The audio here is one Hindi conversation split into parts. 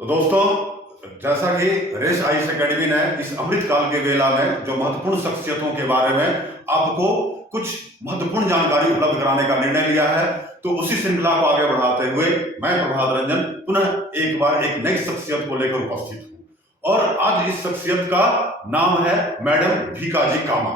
तो दोस्तों, जैसा कि रेस आईएएस एकेडमी ने इस अमृत काल के वेला में जो महत्वपूर्ण शख्सियतों के बारे में आपको कुछ महत्वपूर्ण जानकारी उपलब्ध कराने का निर्णय लिया है, तो उसी श्रृंखला को आगे बढ़ाते हुए मैं प्रभात रंजन पुनः एक बार एक नई शख्सियत को लेकर उपस्थित हूं। और आज इस शख्सियत का नाम है मैडम भीकाजी कामा।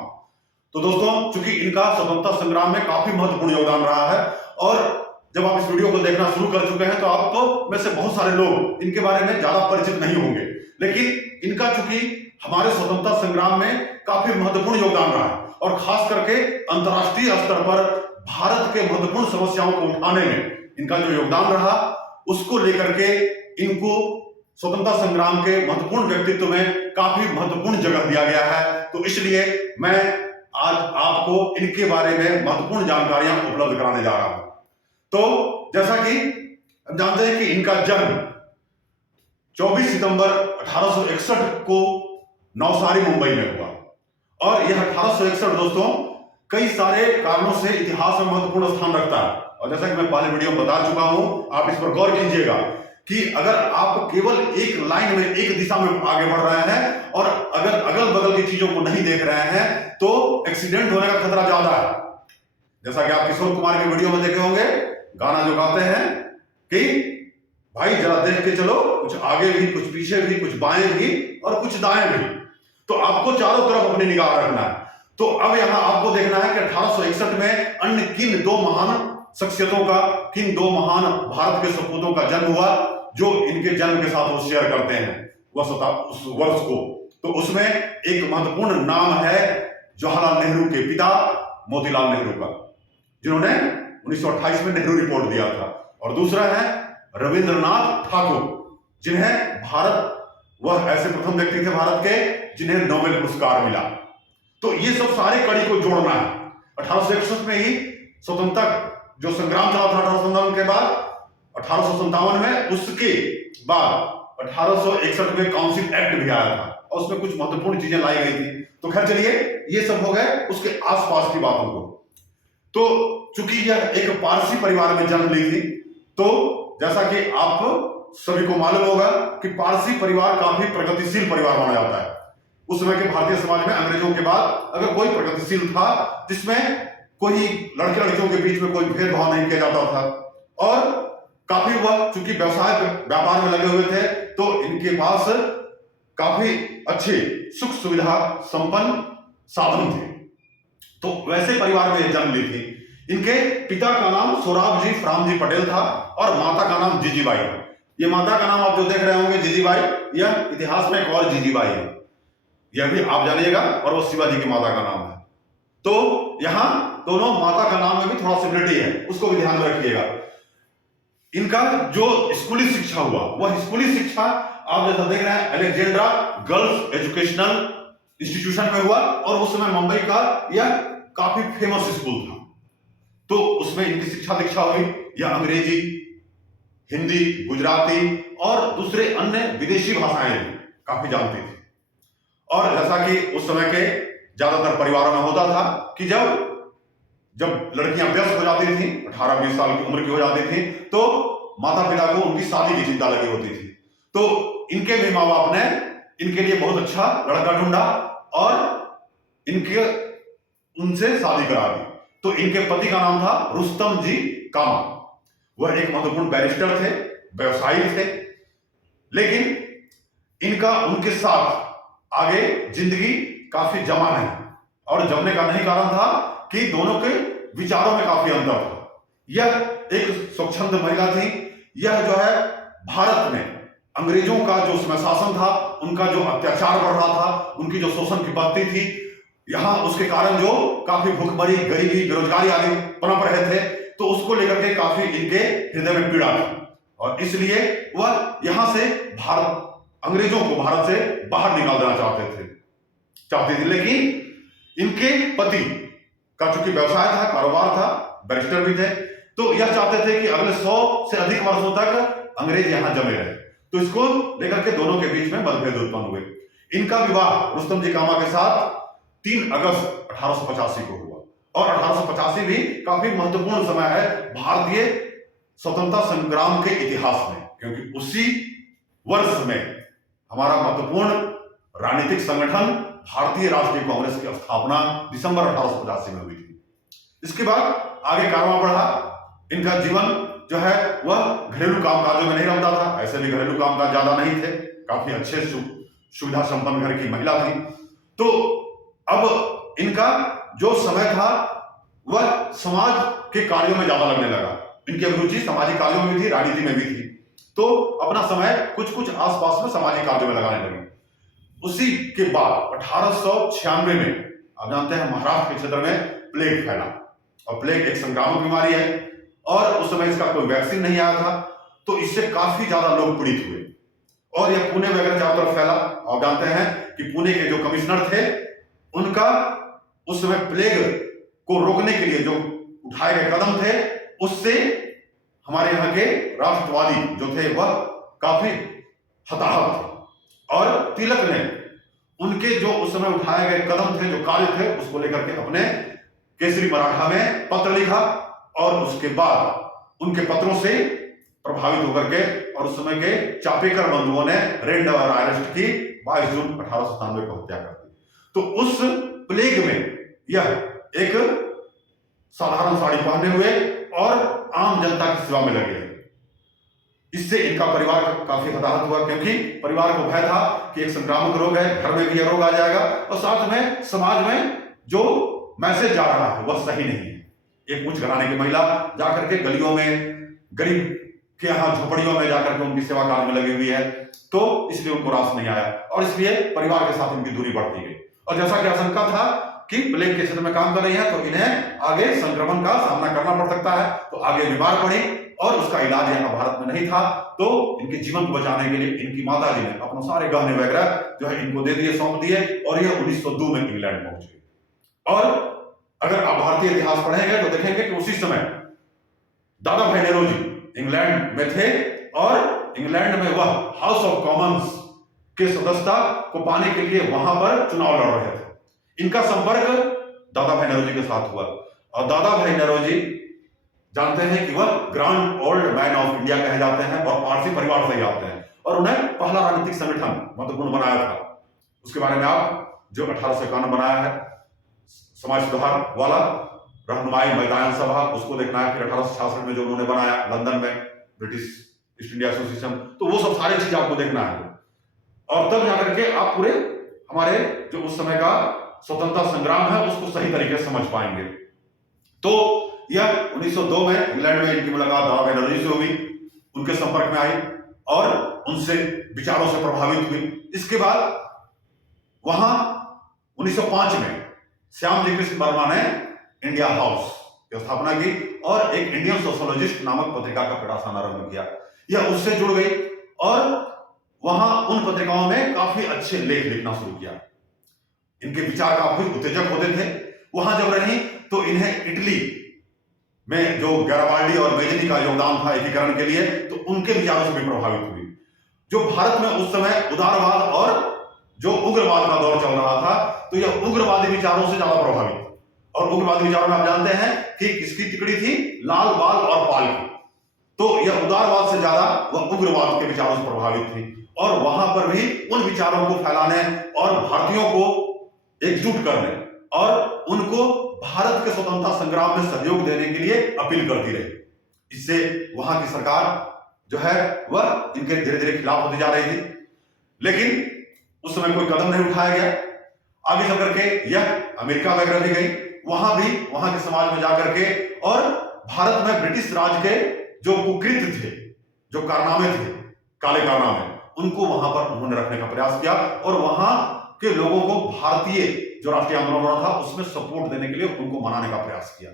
तो दोस्तों, चूंकि इनका स्वतंत्रता संग्राम में काफी महत्वपूर्ण योगदान रहा है और जब आप इस वीडियो को देखना शुरू कर चुके हैं तो आप में से बहुत सारे लोग इनके बारे में ज्यादा परिचित नहीं होंगे, लेकिन इनका चूंकि हमारे स्वतंत्रता संग्राम में काफी महत्वपूर्ण योगदान रहा है और खास करके अंतर्राष्ट्रीय स्तर पर भारत के महत्वपूर्ण समस्याओं को उठाने में इनका जो योगदान रहा, उसको लेकर के इनको स्वतंत्रता संग्राम के महत्वपूर्ण व्यक्तित्व में काफी महत्वपूर्ण जगह दिया गया है। तो इसलिए मैं आज आपको इनके बारे में महत्वपूर्ण जानकारियां उपलब्ध कराने जा रहा हूं। तो जैसा कि हम जानते हैं कि इनका जन्म 24 सितंबर 1861 को नवसारी मुंबई में हुआ और यह 1861 दोस्तों कई सारे कारणों से इतिहास में महत्वपूर्ण स्थान रखता है। और जैसा कि मैं पहले वीडियो में बता चुका हूं, आप इस पर गौर कीजिएगा कि अगर आप केवल एक लाइन में एक दिशा में आगे बढ़ रहे हैं और अगर अगल बगल की चीजों को नहीं देख रहे हैं तो एक्सीडेंट होने का खतरा ज्यादा है। जैसा कि आप किशोर कुमार के वीडियो में देखे होंगे, गाना जो गाते हैं कि भाई जरा देख के चलो, कुछ आगे भी, कुछ पीछे भी, कुछ बाएं भी और कुछ दाएं भी। तो आपको चारों तरफ अपनी निगाह रखना है। तो अब यहां आपको देखना है कि 1861 में अन्य किन दो महान शख्सियतों का, किन दो महान भारत के सपूतों का जन्म हुआ जो इनके जन्म के साथ वो शेयर करते हैं उस वर्ष को। तो उसमें एक महत्वपूर्ण नाम है जवाहरलाल नेहरू के पिता मोतीलाल नेहरू का, जिन्होंने 1928 में नेहरू रिपोर्ट दिया था, और दूसरा है रविंद्रनाथ ठाकुर, जिन्हें वह ऐसे प्रथम व्यक्ति थे भारत के जिन्हें नोबेल पुरस्कार मिला। तो ये सब सारे कड़ी को जोड़ना है। 1861 में ही स्वतंत्रता जो संग्राम चला था 1857 के बाद 1857 में, उसके बाद 1861 में काउंसिल एक्ट भी आया था और उसमें कुछ महत्वपूर्ण चीजें लाई गई थी। तो खैर चलिए, ये सब हो गए उसके आसपास की बातों को। तो चूंकि यह एक पारसी परिवार में जन्म ली थी, तो जैसा कि आप सभी को मालूम होगा कि पारसी परिवार काफी प्रगतिशील परिवार माना जाता है। उस समय के भारतीय समाज में अंग्रेजों के बाद अगर कोई प्रगतिशील था जिसमें कोई लड़के लड़कियों के बीच में कोई भेदभाव नहीं किया जाता था, और काफी वह चूंकि व्यापार में लगे हुए थे, तो इनके पास काफी अच्छे सुख सुविधा संपन्न साधन थे। तो वैसे परिवार में जन्म ली थी। इनके पिता का नाम सोराब जी फ्राम जी पटेल था और माता का नाम जीजीबाई था। ये माता का नाम आप जो देख रहे होंगे जीजीबाई, यह इतिहास में एक और जीजीबाई है, यह भी आप जानिएगा, और वो शिवाजी की माता का नाम है। तो यहां दोनों माता का नाम में भी थोड़ा सिमिलरिटी है, उसको भी ध्यान में रखिएगा। इनका जो स्कूली शिक्षा हुआ, वह स्कूली शिक्षा आप जैसा देख रहे हैं अलेक्जेंड्रा गर्ल्स एजुकेशनल इंस्टीट्यूशन में हुआ, और उस समय मुंबई का यह काफी फेमस स्कूल था। तो उसमें इनकी शिक्षा दीक्षा हुई। यह अंग्रेजी, हिंदी, गुजराती और दूसरे अन्य विदेशी भाषाएं काफी जानती थी। और जैसा कि उस समय के ज्यादातर परिवारों में होता था कि जब लड़कियां व्यस्त हो जाती थी, 18-20 साल की उम्र की हो जाती थी, तो माता पिता को उनकी शादी की चिंता लगी होती थी। तो इनके भी माँ बाप ने इनके लिए बहुत अच्छा लड़का ढूंढा और उनसे शादी करा दी। तो इनके पति का नाम था रुस्तम जी कामा। वह एक महत्वपूर्ण बैरिस्टर थे, व्यवसायी थे, लेकिन इनका उनके साथ आगे जिंदगी काफी जमा नहीं, और जमने का नहीं कारण था कि दोनों के विचारों में काफी अंतर था। यह एक स्वच्छंद महिला थी। यह जो है भारत में अंग्रेजों का जो उसमें शासन था, उनका जो अत्याचार बढ़ रहा था, उनकी जो शोषण की बातें थी, यहां उसके कारण जो काफी भूखमरी, गरीबी, बेरोजगारी आदि पनप रहे थे, तो उसको लेकर के काफी इनके हृदय में पीड़ा थी, और इसलिए वह यहां से अंग्रेजों को भारत से बाहर निकाल देना चाहती थी। लेकिन इनके पति का चूंकि व्यवसाय था, कारोबार था, बैरिस्टर भी थे, तो यह चाहते थे कि अगले 100 से अधिक वर्षों तक अंग्रेज यहां जमे रहे। तो इसको लेकर के दोनों के बीच में मतभेद उत्पन्न हुए। इनका विवाह रुस्तम जी कामा के साथ 3 अगस्त 1885 को हुआ, और 1885 भी काफी महत्वपूर्ण समय है भारतीय स्वतंत्रता संग्राम के इतिहास में, क्योंकि उसी वर्ष में हमारा महत्वपूर्ण राजनीतिक संगठन भारतीय राष्ट्रीय कांग्रेस की स्थापना दिसंबर 1885 में हुई थी। इसके बाद आगे कारवां बढ़ा। इनका जीवन जो है वह घरेलू कामकाजों में नहीं रमता था। ऐसे भी घरेलू कामकाज ज्यादा नहीं थे, काफी अच्छे सुविधा संपन्न घर की महिला थी। तो अब इनका जो समय था वह समाज के कार्यों में ज्यादा लगने लगा। इनकी अभिरुचि सामाजिक कार्यों में भी थी, राजनीति में भी थी। तो अपना समय कुछ कुछ आसपास में सामाजिक कार्यों में लगाने लगे। उसी के बाद 1896 में आप जानते हैं महाराष्ट्र के क्षेत्र में प्लेग फैला, और प्लेग एक संक्रामक बीमारी है और उस समय इसका कोई वैक्सीन नहीं आया था। तो इससे काफी ज्यादा लोग पीड़ित हुए और यह पुणे वगैरह चारों तरफ फैला। आप जानते हैं कि पुणे के जो कमिश्नर थे उनका उस समय प्लेग को रोकने के लिए जो उठाए गए कदम थे उससे हमारे यहाँ के राष्ट्रवादी जो थे वह काफी हताहत थे। और तिलक ने उनके जो उस समय उठाए गए कदम थे, जो कार्य थे, उसको लेकर के अपने केसरी मराठा में पत्र लिखा और उसके बाद उनके पत्रों से प्रभावित होकर के और उस समय के चापेकर बंधुओं ने रेड और अरेस्ट की 22 जून 1897 को हत्या कर दी। तो उस प्लेग में यह एक साधारण साड़ी पहने हुए और आम जनता की सेवा में लगे। इससे इनका परिवार काफी हताहत हुआ, क्योंकि परिवार को भय था कि एक संक्रामक रोग है, घर में भी यह रोग आ जाएगा और साथ में समाज में जो मैसेज जा रहा है वह सही नहीं है। एक उच्च घराने की महिला जाकर के गलियों में गरीब के यहाँ झोपड़ियों में जाकर के उनकी सेवा कार्य में लगी हुई है, तो इसलिए उनको रास नहीं आया और इसलिए परिवार के साथ इनकी दूरी बढ़ती गई। और जैसा कि आशंका था कि प्लेग के क्षेत्र में काम कर रही है तो इन्हें आगे संक्रमण का सामना करना पड़ सकता है, तो आगे बीमार पड़ी और उसका इलाज यहाँ भारत में नहीं था। तो इनके जीवन को बचाने के लिए इनकी माता जी ने अपने सारे गहने वगैरह जो है इनको दे दिए, सौंप दिए और ये 1902 में इंग्लैंड पहुंच गए। और अगर आप भारतीय इतिहास पढ़ेंगे तो देखेंगे कि उसी समय दादा भाई नेहरू इंग्लैंड में थे और इंग्लैंड में वह हाउस ऑफ कॉमन्स के सदस्यता को पाने के लिए वहां पर चुनाव लड़ रहे थे। इनका संपर्क दादा भाई नेहरू के साथ हुआ और दादा भाई नेहरू जानते हैं कि वह grand old man of India कहे जाते हैं और पारसी परिवार से ही आते हैं और उन्हें पहला राजनीतिक संगठन महत्वपूर्ण बनाया था। उसके बारे में आप जो 1851 बनाया है समाज सुधार वाला रहनुमाई मैदान सभा, उसको देखना है। फिर 1866 में जो उन्होंने बनाया लंदन में ब्रिटिश ईस्ट इंडिया एसोसिएशन, तो वो सब सारी चीज आपको देखना है और तब जाकर के आप पूरे हमारे जो उस समय का स्वतंत्रता संग्राम है उसको सही तरीके से समझ पाएंगे। तो यह 1902 में इंग्लैंड में इनकी मुलाकात दादा भाई नेहरू से हुई, उनके संपर्क में आई और उनसे विचारों से प्रभावित हुई। इसके बाद वहां 1905 में श्याम जी कृष्ण वर्मा ने इंडिया हाउस की स्थापना की और एक इंडियन सोशोलॉजिस्ट नामक पत्रिका का प्रकाशन आरंभ किया। यह उससे जुड़ गई और वहां उन पत्रिकाओं में काफी अच्छे लेख लिखना शुरू किया। इनके विचार काफी उत्तेजक होते थे। वहां जब रही तो इन्हें इटली में जो गैराबाल्डी और मेजनी का योगदान था एकीकरण के लिए, तो उनके विचारों से भी प्रभावित हुई। जो भारत में उस समय उदारवाद और जो उग्रवाद का दौर चल रहा था, तो यह उग्रवादी विचारों से ज्यादा प्रभावित। और उग्रवादी विचारों में आप जानते हैं कि किसकी तिकड़ी थी, लाल बाल और पाल की। तो यह उदारवाद से ज्यादा वह उग्रवाद के विचारों से प्रभावित थी और वहां पर भी उन विचारों को फैलाने और भारतीयों को एकजुट करने और उनको भारत के स्वतंत्रता संग्राम में सहयोग देने के लिए अपील करती रही। इससे वहां की सरकार जो है वह इनके धीरे धीरे खिलाफ होती जा रही थी, लेकिन उस समय कोई कदम नहीं उठाया गया। आगे चल करके यह अमेरिका वगैरह भी गई, वहां भी वहां के समाज में जाकर के और भारत में ब्रिटिश राज के जो कुकृत्य थे, जो कारनामे थे, काले कारनामे, उनको वहां पर उन्होंने रखने का प्रयास किया और वहां के लोगों को भारतीय जो राष्ट्रीय आंदोलन हो रहा था उसमें सपोर्ट देने के लिए उनको मनाने का प्रयास किया।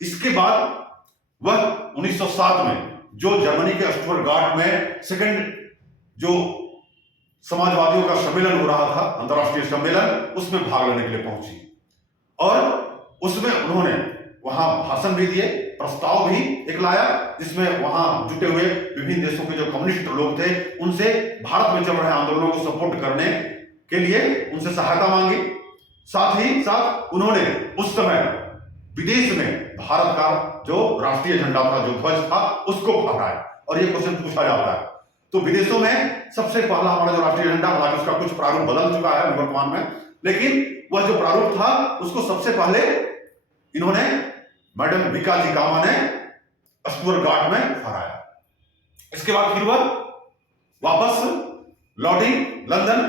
इसके बाद वह 1907 में जो जर्मनी के स्टुटगार्ट में सेकंड जो समाजवादियों का सम्मेलन हो रहा था, अंतरराष्ट्रीय सम्मेलन, उसमें भाग लेने के लिए पहुंची और उसमें उन्होंने वहां भाषण भी दिए, प्रस्ताव भी एक लाया जिसमें वहां जुटे हुए विभिन्न देशों के जो कम्युनिस्ट लोग थे उनसे भारत में चल रहे आंदोलनों को सपोर्ट करने के लिए उनसे सहायता मांगी। साथ ही साथ उन्होंने उस समय विदेश में भारत का जो राष्ट्रीय झंडा था, जो ध्वज था, उसको फहराया। और ये क्वेश्चन पूछा जाता है तो विदेशों में सबसे पहला हमारा जो राष्ट्रीय झंडा, हालांकि उसका कुछ प्रारूप बदल चुका है वर्तमान में, लेकिन वह जो प्रारूप था उसको सबसे पहले इन्होंने मैडम भिकाजी कामा ने स्टुअर्ट में फहराया। इसके बाद फिर वह वापस लौटी लंदन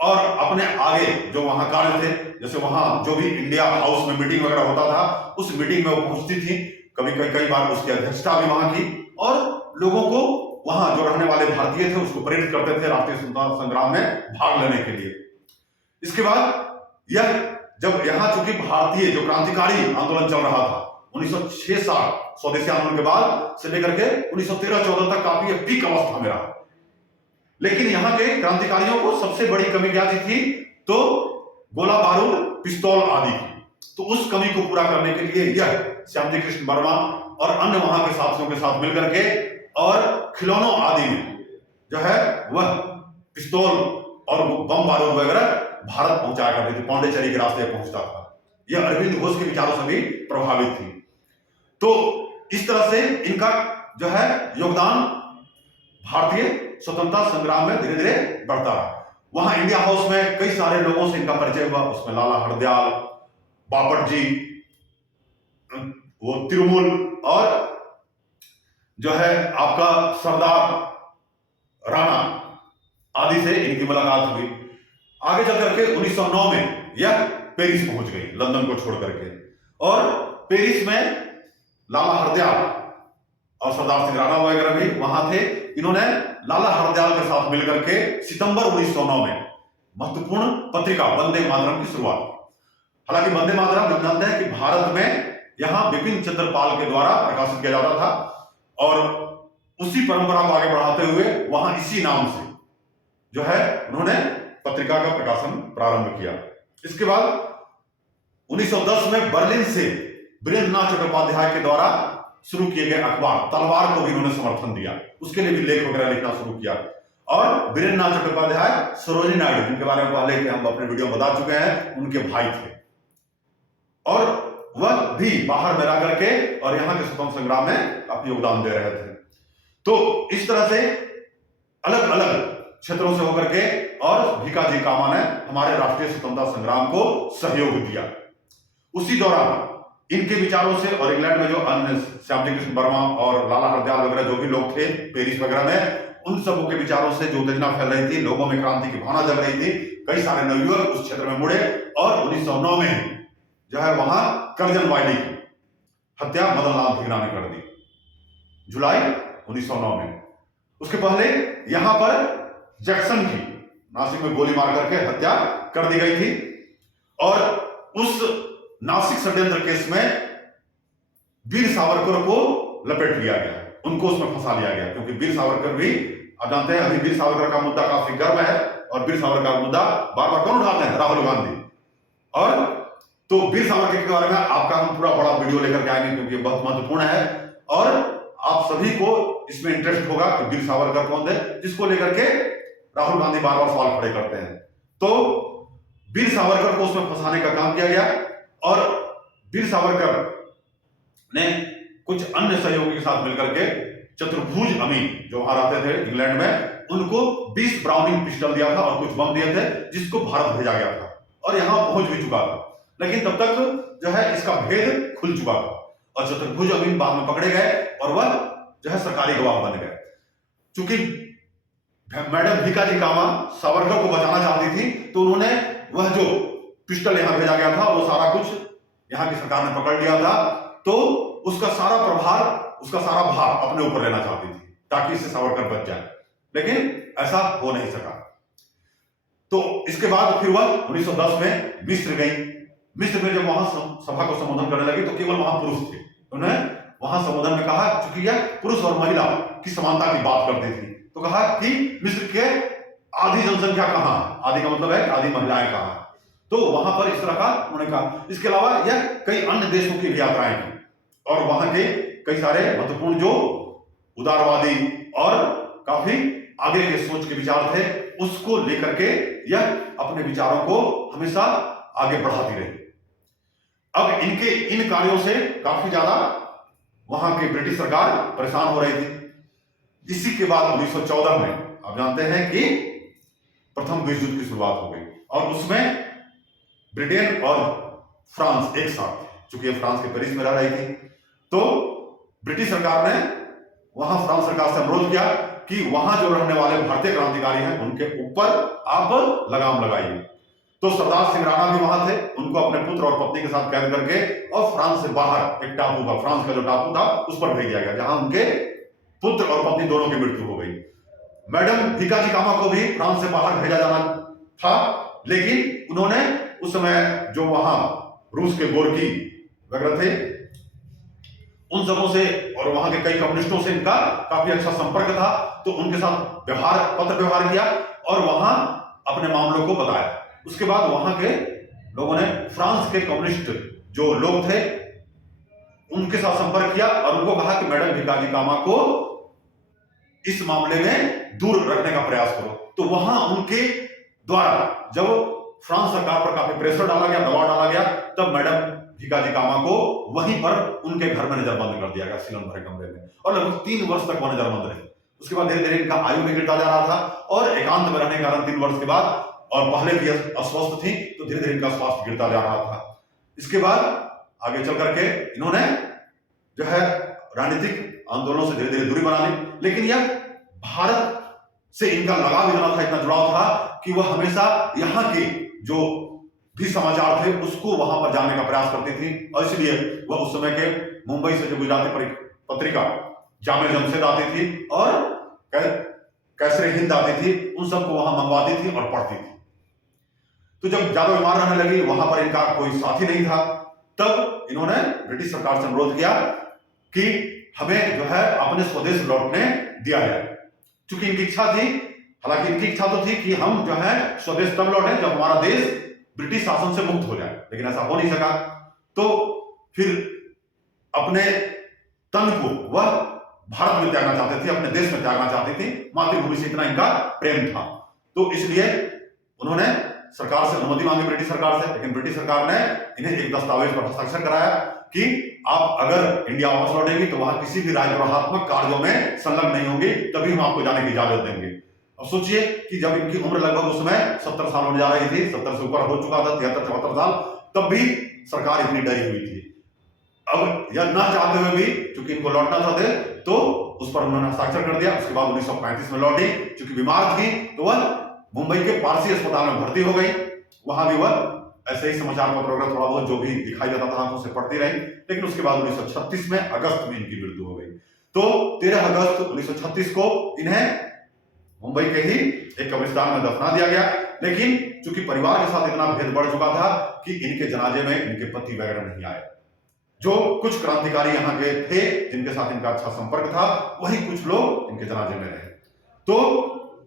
और अपने आगे जो वहां कार्य थे, जैसे वहां जो भी इंडिया हाउस में मीटिंग वगैरह होता था, उस मीटिंग में वो पहुंचती थी, कई बार उसकी अध्यक्षता भी वहां की, और लोगों को वहां जो रहने वाले भारतीय थे उसको प्रेरित करते थे राष्ट्रीय स्वतंत्रता संग्राम में भाग लेने के लिए। इसके बाद यह जब यहां चूंकि भारतीय जो क्रांतिकारी आंदोलन चल रहा था 1906-7 स्वदेशी आंदोलन के बाद से लेकर के 1913-14 तक काफी पीक अवस्था में रहा, लेकिन यहाँ के क्रांतिकारियों को सबसे बड़ी कमी क्या थी, तो गोला बारूद, पिस्तौल आदि की। तो उस कमी को पूरा करने के लिए यह श्यामजी कृष्ण वर्मा और अन्य वहां के साथियों के साथ मिलकर के और खिलौनों आदि में जो है वह पिस्तौल और बम बारूद वगैरह भारत पहुंचाया करते थे, पौंडीचेरी के रास्ते पहुंचता था। यह अरविंद घोष के विचारों से भी प्रभावित थी। तो इस तरह से इनका जो है योगदान भारतीय स्वतंत्रता संग्राम में धीरे धीरे बढ़ता रहा। वहां इंडिया हाउस में कई सारे लोगों से इनका परिचय हुआ, उसमें लाला हरदयाल, बापट जी, वो तिरुमुल और जो है आपका सरदार राणा आदि से इनकी मुलाकात हुई। आगे चल करके 1909 में यह पेरिस पहुंच गई, लंदन को छोड़ करके, और पेरिस में लाला हरदयाल और सरदार सिंह राणा वगैरह भी वहां थे। इन्होंने लाला हरदयाल के साथ मिलकर के सितंबर 1909 में महत्वपूर्ण पत्रिका वंदे मातरम की शुरुआत की। हालांकि वंदे मातरम हम जानते हैं कि भारत में यहां बिपिन चंद्र पाल के द्वारा प्रकाशित किया जाता था, और उसी परंपरा को आगे बढ़ाते हुए वहां इसी नाम से जो है उन्होंने पत्रिका का प्रकाशन प्रारंभ किया। इसके बाद 1910 में बर्लिन से वीरेंद्रनाथ चट्टोपाध्याय के द्वारा शुरू किए गए अखबार तलवार को भी उन्होंने समर्थन दिया, उसके लिए भी लेख वगैरह लिखना शुरू किया। और वीरेंद्रनाथ चट्टोपाध्याय सरोजिनी नायडू, जिनके बारे में पहले के हम अपने वीडियो में बता चुके हैं, उनके भाई थे, और वह भी बाहर में रह करके और यहाँ के स्वतंत्रता संग्राम में काफी योगदान दे रहे थे। तो इस तरह से अलग अलग क्षेत्रों से होकर के और भिकाजी कामा ने हमारे राष्ट्रीय स्वतंत्रता संग्राम को सहयोग दिया। उसी दौरान इनके विचारों से और इंग्लैंड में जो अन्य श्यामजी कृष्ण वर्मा और लाला हरदयाल वगैरह जो भी लोग थे पेरिस वगैरह में, उन सबों के विचारों से जो उत्तेजना फैल रही थी, लोगों में क्रांति की भावना जग रही थी, कई सारे नवयुवक उस क्षेत्र में मुड़े और 1909 में जो है वहां करजन वायली की हत्या मदन लाल धिंगरा ने कर दी, जुलाई 1909 में। उसके पहले यहां पर जैक्सन की नासिक में गोली मार करके हत्या कर दी गई थी, और उस नासिक षड्यंत्र केस में वीर सावरकर को लपेट लिया गया, उनको उसमें फंसा लिया गया, क्योंकि वीर सावरकर भी आप जानते हैं अभी वीर सावरकर का मुद्दा काफी गर्म है, और वीर सावरकर का मुद्दा बार बार कौन उठाते हैं, राहुल गांधी। और तो वीर सावरकर के बारे में आपका हम पूरा बड़ा वीडियो लेकर के आएंगे, क्योंकि बहुत महत्वपूर्ण है और आप सभी को इसमें इंटरेस्ट होगा कि वीर सावरकर कौन थे, जिसको लेकर के राहुल गांधी बार बार सवाल खड़े करते हैं। तो वीर सावरकर को उसमें फंसाने का काम किया गया, और वीर सावरकर ने कुछ अन्य सहयोगी के साथ मिलकर के चतुर्भुज अमीन जो वहां रहते थे इंग्लैंड में, उनको 20 ब्राउनिंग पिस्टल दिया था और कुछ बम दिए थे, जिसको भारत भेजा गया था और यहां पहुंच भी चुका था। लेकिन तब तक जो है इसका भेद खुल चुका था, और चतुर्भुज अमीन बाद में पकड़े गए और वह जो है सरकारी गवाह बन गए। चूंकि मैडम भिकाजी कामा सावरकर को बचाना चाहती थी, तो उन्होंने वह जो पिस्टल यहां भेजा गया था वो सारा कुछ यहां की सरकार ने पकड़ लिया था, तो उसका सारा प्रभार, उसका सारा भार अपने ऊपर लेना चाहती थी ताकि इससे सावरकर बच जाए, लेकिन ऐसा हो नहीं सका। तो इसके बाद फिर वह 1910 में मिस्र गई। मिस्र में जब वहां सभा को संबोधन करने लगी तो केवल वहां पुरुष थे। उन्होंने वहां संबोधन में कहा, चूंकि यह पुरुष और महिला की समानता की बात करती थी, तो कहा कि मिस्र के आधी जनसंख्या कहां है, आधी का मतलब है कि आधी महिलाएं कहां है। तो वहां पर इस तरह का उन्होंने कहा। इसके अलावा यह कई अन्य देशों की भी यात्राएं की, और वहां के कई सारे महत्वपूर्ण जो उदारवादी और काफी आगे के सोच के विचार थे, उसको लेकर के यह अपने विचारों को हमेशा आगे बढ़ाती रही। अब इनके इन कार्यों से काफी ज्यादा वहां की ब्रिटिश सरकार परेशान हो रही थी। इसी के बाद 1914 में आप जानते हैं कि प्रथम विश्व युद्ध की शुरुआत हो गई और उसमें ब्रिटेन और फ्रांस एक साथ थे। चूंकि फ्रांस के पेरिस में रह रही थी, तो ब्रिटिश सरकार ने वहां फ्रांस सरकार से अनुरोध किया कि वहां जो रहने वाले भारतीय क्रांतिकारी हैं उनके ऊपर आप लगाम लगाइए। तो सरदार सिंह राणा भी वहां थे, उनको अपने पुत्र और पत्नी के साथ कैद करके और फ्रांस से बाहर एक टापू था, फ्रांस का जो टापू था उस पर भेज दिया गया, जहां उनके पुत्र और पत्नी दोनों की मृत्यु हो गई। मैडम भीकाजी कामा को भी फ्रांस से बाहर भेजा जाना था, लेकिन उन्होंने उस समय जो वहां रूस के गोरकी वगैरह थे उन सबों से और वहां के कई कम्युनिस्टों से इनका काफी अच्छा संपर्क था, तो उनके साथ पत्र व्यवहार किया और वहां अपने मामलों को बताया। उसके बाद वहां के लोगों ने फ्रांस के कम्युनिस्ट जो लोग थे उनके साथ संपर्क किया और उनको कहा कि मैडम भीकाजी कामा को इस मामले में दूर रखने का प्रयास करो। तो वहां उनके द्वारा जब फ्रांस सरकार पर काफी प्रेशर डाला गया, दबाव डाला गया, तब मैडम भीकाजी कामा को वहीं पर उनके घर में नजरबंद कर दिया गया, सीलन भरे कमरे में, और लगभग 3 वर्ष तक वह नजरबंद रहे। उसके बाद धीरे धीरे इनका आयु भी गिरता जा रहा था और एकांत में रहने के कारण 3 वर्ष के बाद, और पहले भी अस्वस्थ थी, तो धीरे धीरे इनका स्वास्थ्य गिरता जा रहा था। इसके बाद आगे चल करके इन्होंने जो है राजनीतिक आंदोलनों से धीरे धीरे दूरी बना ली, लेकिन यह भारत से इनका लगाव इतना था, इतना जुड़ाव था कि वह हमेशा यहाँ के जो भी समाचार थे उसको वहां पर जाने का प्रयास करती थी, और इसलिए वह उस समय के मुंबई से जो गुजराती पत्रिका जामे जमशेद आती थी और कैसरे हिंद आती थी, उन सबको वहां मंगवाती थी और पढ़ती थी। तो जब ज्यादा बीमार रहने लगी, वहां पर इनका कोई साथी नहीं था, तब इन्होंने ब्रिटिश सरकार से अनुरोध किया कि हमें जो है अपने स्वदेश लौटने दिया जाए। चूंकि इनकी इच्छा थी, हालांकि इनकी इच्छा तो थी कि हम जो है स्वदेश तब लौटे जब हमारा देश ब्रिटिश शासन से मुक्त हो जाए, लेकिन ऐसा हो नहीं सका। तो फिर अपने तन को वह भारत में त्यागना चाहते थे, अपने देश में त्यागना चाहती थी, मातृभूमि से इतना इनका प्रेम था। तो इसलिए उन्होंने सरकार से अनुमति मांगी, ब्रिटिश सरकार से, लेकिन ब्रिटिश सरकार ने इन्हें एक दस्तावेज पर हस्ताक्षर कराया कि आप अगर इंडिया वापस लौटेंगी तो वहां किसी भी राजद्रोहात्मक कार्यों में संलग्न नहीं होंगे, तभी हम आपको जाने की इजाजत देंगे। अब सोचिए कि जब इनकी उम्र लगभग उस समय 70 साल होने जा रही थी, 70 से ऊपर हो चुका था, 73-74 साल, तब भी सरकार इतनी डरी हुई थी। अब यह ना चाहते हुए भी चूंकि इनको लौटना था दे, तो उस पर उन्होंने हस्ताक्षर कर दिया। उसके बाद 1935 में लौटी, चूंकि बीमार थी तो वह मुंबई के पारसी अस्पताल में भर्ती हो गई। वहां भी वह ऐसे ही समाचार पत्र वगैरह थोड़ा बहुत जो भी दिखाई देता था उसे पढ़ती रही, लेकिन उसके बाद 1936 में अगस्त में इनकी मृत्यु हो गई। तो 13 अगस्त 1936 को इन्हें मुंबई के ही एक कब्रिस्तान में दफना दिया गया, लेकिन चूंकि परिवार के साथ इतना भेद बढ़ चुका था कि इनके जनाजे में इनके पति वगैरह नहीं आए। जो कुछ क्रांतिकारी यहाँ के थे जिनके साथ इनका अच्छा संपर्क था, वही कुछ लोग इनके जनाजे में रहे। तो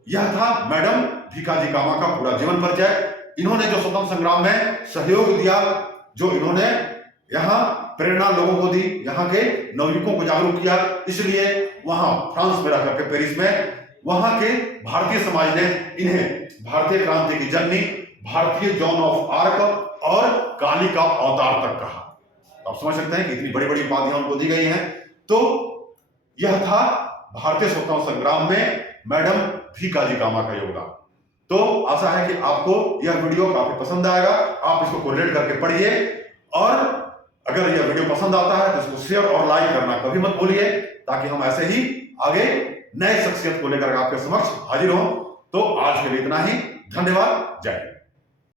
यह था मैडम भीकाजी कामा का पूरा जीवन परिचय। इन्होंने जो स्वतंत्र संग्राम में सहयोग दिया, जो इन्होंने यहाँ प्रेरणा लोगों को दी, यहाँ के नवयुवकों को जागरूक किया, इसलिए वहां फ्रांस में रह करके पेरिस में वहां के भारतीय समाज ने इन्हें भारतीय क्रांति की जननी, भारतीय जॉन ऑफ आर्क और काली का अवतार तक कहा। आप समझ सकते हैं कि इतनी बड़ी बड़ी उपाधियां उनको दी गई हैं। तो यह था भारतीय स्वतंत्रता संग्राम में मैडम भीकाजी कामा का योगदान। तो आशा है कि आपको यह वीडियो काफी पसंद आएगा, आप इसको कोरिलेट करके पढ़िए, और अगर यह वीडियो पसंद आता है तो इसको शेयर और लाइक करना कभी मत भूलिए, ताकि हम ऐसे ही आगे नए शख्सियत को लेकर आपके समक्ष हाजिर हों। तो आज के लिए इतना ही, धन्यवाद, जय हिंद।